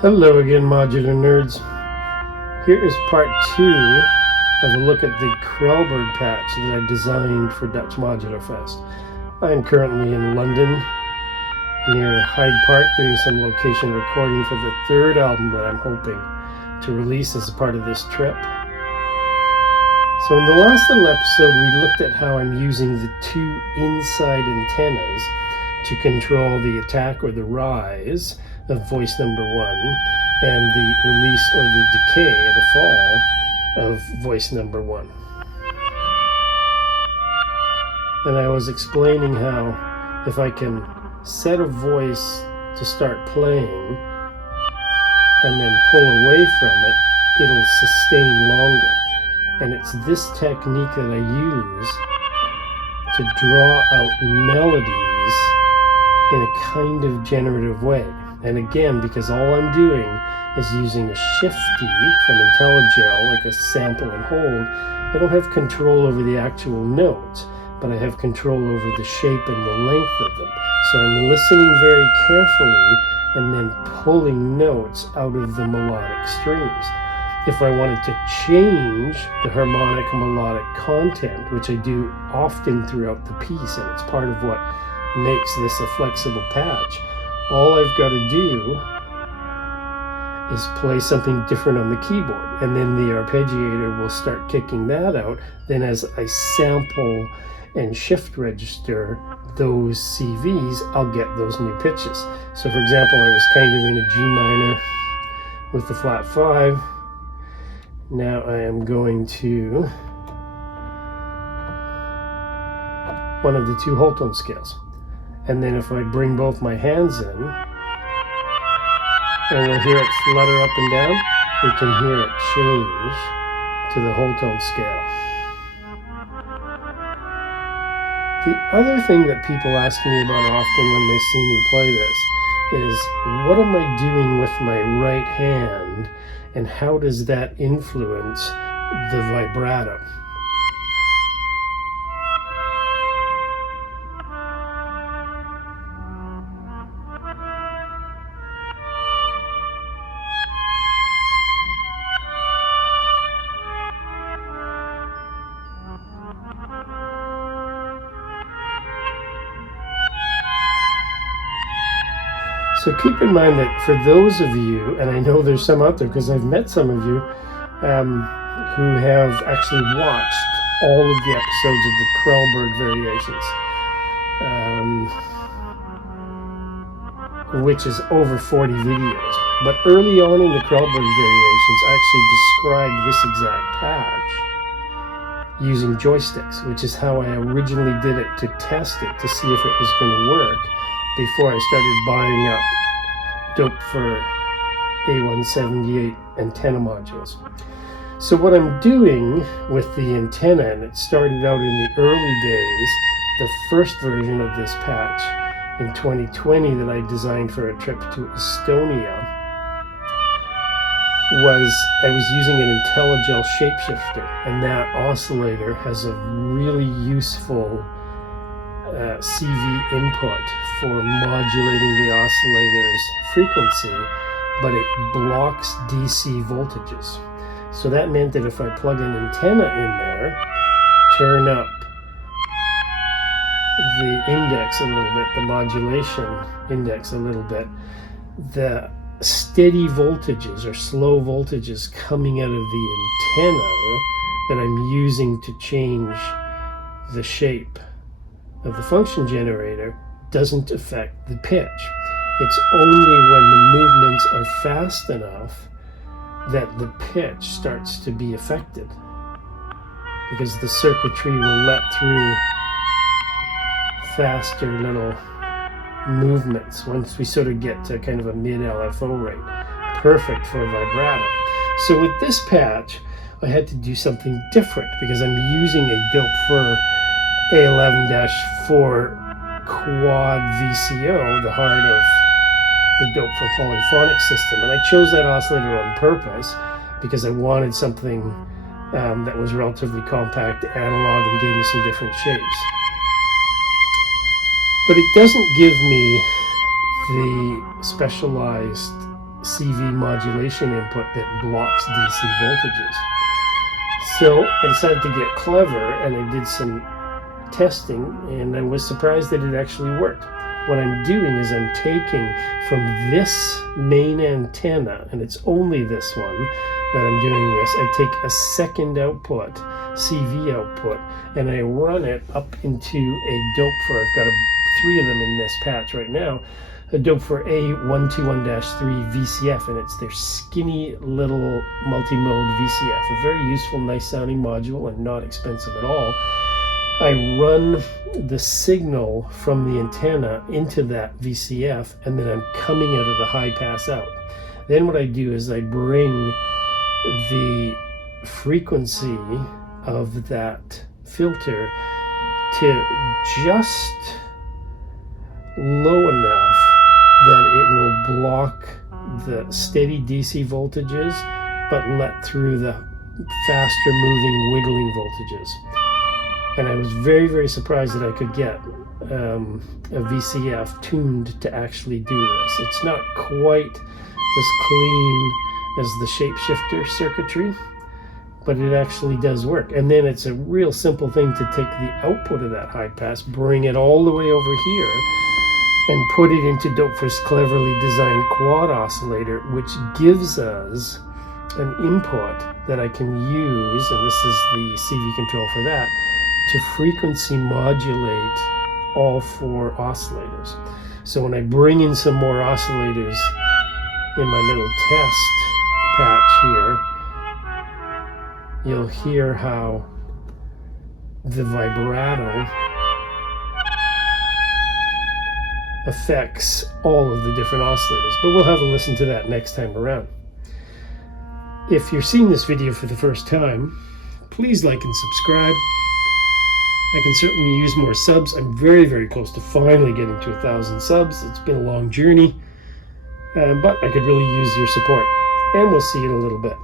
Hello again, modular nerds. Here is part 2 of a look at the Krellberg patch that I designed for Dutch Modular Fest. I am currently in London, near Hyde Park, doing some location recording for the third album that I'm hoping to release as a part of this trip. So in the last little episode, we looked at how I'm using the two inside antennas to control the attack or the rise of voice number 1 and the release or the decay or the fall of voice number 1. And I was explaining how if I can set a voice to start playing and then pull away from it, it'll sustain longer. And it's this technique that I use to draw out melodies in a kind of generative way. And again, because all I'm doing is using a shifty from IntelliGel, like a sample and hold, I don't have control over the actual notes, but I have control over the shape and the length of them. So I'm listening very carefully and then pulling notes out of the melodic streams. If I wanted to change the harmonic melodic content, which I do often throughout the piece, and it's part of what makes this a flexible patch, all I've got to do is play something different on the keyboard, and then the arpeggiator will start kicking that out. Then as I sample and shift register those CVs, I'll get those new pitches. So for example, I was kind of in a G minor with the flat 5. Now I am going to one of the two whole tone scales. And then if I bring both my hands in, and we'll hear it flutter up and down, we can hear it change to the whole tone scale. The other thing that people ask me about often when they see me play this is, what am I doing with my right hand, and how does that influence the vibrato? So keep in mind that for those of you, and I know there's some out there because I've met some of you who have actually watched all of the episodes of the Krellberg Variations, which is over 40 videos. But early on in the Krellberg Variations, I actually described this exact patch using joysticks, which is how I originally did it to test it, to see if it was going to work, before I started buying up Doepfer A178 antenna modules. So what I'm doing with the antenna, and it started out in the early days, the first version of this patch in 2020 that I designed for a trip to Estonia, was I was using an IntelliGel shapeshifter, and that oscillator has a really useful CV input for modulating the oscillator's frequency, but it blocks DC voltages. So that meant that if I plug an antenna in there, turn up the index a little bit, the modulation index a little bit, the steady voltages or slow voltages coming out of the antenna that I'm using to change the shape of the function generator doesn't affect the pitch. It's only when the movements are fast enough that the pitch starts to be affected, because the circuitry will let through faster little movements once we sort of get to kind of a mid LFO rate, perfect for vibrato. So with this patch, I had to do something different because I'm using a Doepfer A11-4 quad VCO, the heart of the Doepfer polyphonic system. And I chose that oscillator on purpose because I wanted something that was relatively compact, analog, and gave me some different shapes. But it doesn't give me the specialized CV modulation input that blocks DC voltages. So I decided to get clever, and I did some testing, and I was surprised that it actually worked. What I'm doing is I'm taking from this main antenna, and it's only this one that I'm doing this, I take a second output, CV output, and I run it up into a Doepfer. I've got 3 of them in this patch right now, a Doepfer A121-3 VCF, and it's their skinny little multi-mode VCF, a very useful, nice sounding module and not expensive at all. I run the signal from the antenna into that VCF, and then I'm coming out of the high pass out. Then what I do is I bring the frequency of that filter to just low enough that it will block the steady DC voltages, but let through the faster moving wiggling voltages. And I was very, very surprised that I could get a VCF tuned to actually do this. It's not quite as clean as the shapeshifter circuitry, but it actually does work. And then it's a real simple thing to take the output of that high pass, bring it all the way over here, and put it into Doepfer's cleverly designed quad oscillator, which gives us an input that I can use, and this is the CV control for that, to frequency modulate all 4 oscillators. So when I bring in some more oscillators in my little test patch here, you'll hear how the vibrato affects all of the different oscillators, but we'll have a listen to that next time around. If you're seeing this video for the first time, please like and subscribe. I can certainly use more subs. I'm very, very close to finally getting to 1,000 subs. It's been a long journey, but I could really use your support. And we'll see you in a little bit.